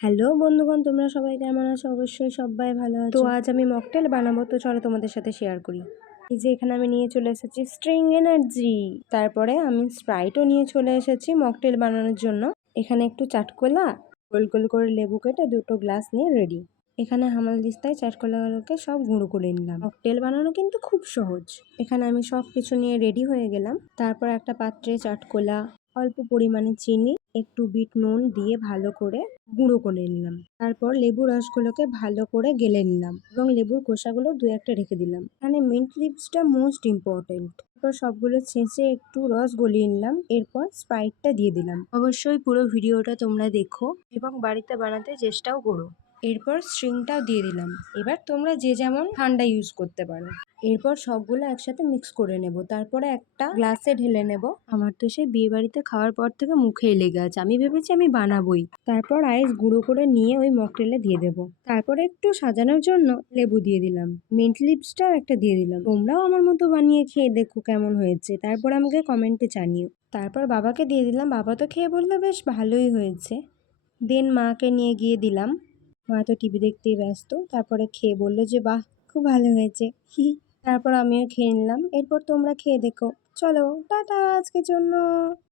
Hello বন্ধুগণ তোমরা সবাই কেমন আছো? অবশ্যই সবাই ভালো আছো। তো আজ আমি মকটেল বানাবো তো চলো তোমাদের সাথে শেয়ার করি। এই যে এখানে আমি নিয়ে চলে এসেছি স্ট্রিং এনার্জি তারপরে আমি স্প্রাইটও নিয়ে চলে এসেছি মকটেল বানানোর জন্য। এখানে একটু চাটকোলা গোল গোল করে লেবু কেটে দুটো গ্লাস নিয়ে রেডি এখানে হামাল দিস্তায় চাটকোলাগুলোকে সব গুঁড়ো করে নিলাম। মকটেল বানানো কিন্তু খুব সহজ। এখানে আমি সব কিছু নিয়ে রেডি হয়ে গেলাম। তারপর একটা পাত্রে চাটকোলা অল্প পরিমাণে চিনি, একটু বিট নুন দিয়ে ভালো করে গুঁড়ো করে নিলাম। তারপর লেবু রসগুলোকে ভালো করে গেলে নিলাম এবং লেবুর খোসাগুলো দু একটা রেখে দিলাম। এখানে মিন্ট লিপসটা মোস্ট ইম্পর্টেন্ট তারপর সবগুলো ছেঁচে একটু রস গলিয়ে নিলাম। এরপর স্প্রাইটটা দিয়ে দিলাম। অবশ্যই পুরো ভিডিওটা তোমরা দেখো এবং বাড়িতে বানাতে চেষ্টাও করো। এরপর স্ট্রিংটাও দিয়ে দিলাম। এবার তোমরা যে যেমন ঠান্ডা ইউজ করতে পারো। এরপর সবগুলো একসাথে মিক্স করে নেব। তারপরে একটা গ্লাসে ঢেলে নেব। আমার তো সেই বিয়ে বাড়িতে খাওয়ার পর থেকে মুখেই লেগে আছে। আমি ভেবেছি আমি বানাবোই। তারপর আইস গুঁড়ো করে নিয়ে ওই মকটেলে দিয়ে দেবো। তারপরে একটু সাজানোর জন্য লেবু দিয়ে দিলাম। মিন্ট লিপসটাও একটা দিয়ে দিলাম। তোমরাও আমার মতো বানিয়ে খেয়ে দেখো কেমন হয়েছে। তারপর আমাকে কমেন্টে জানিও। তারপর বাবাকে দিয়ে দিলাম। বাবা তো খেয়ে বলল, বেশ ভালোই হয়েছে। দেন মাকে নিয়ে গিয়ে দিলাম। মা তো টিভি দেখতেই ব্যস্ত। তারপরে খেয়ে বলল যে, বাহ, খুব ভালো হয়েছে। হি। তারপর আমিও খেয়ে নিলাম। এরপর তোমরা খেয়ে দেখো। চলো, টাটা আজকের জন্য।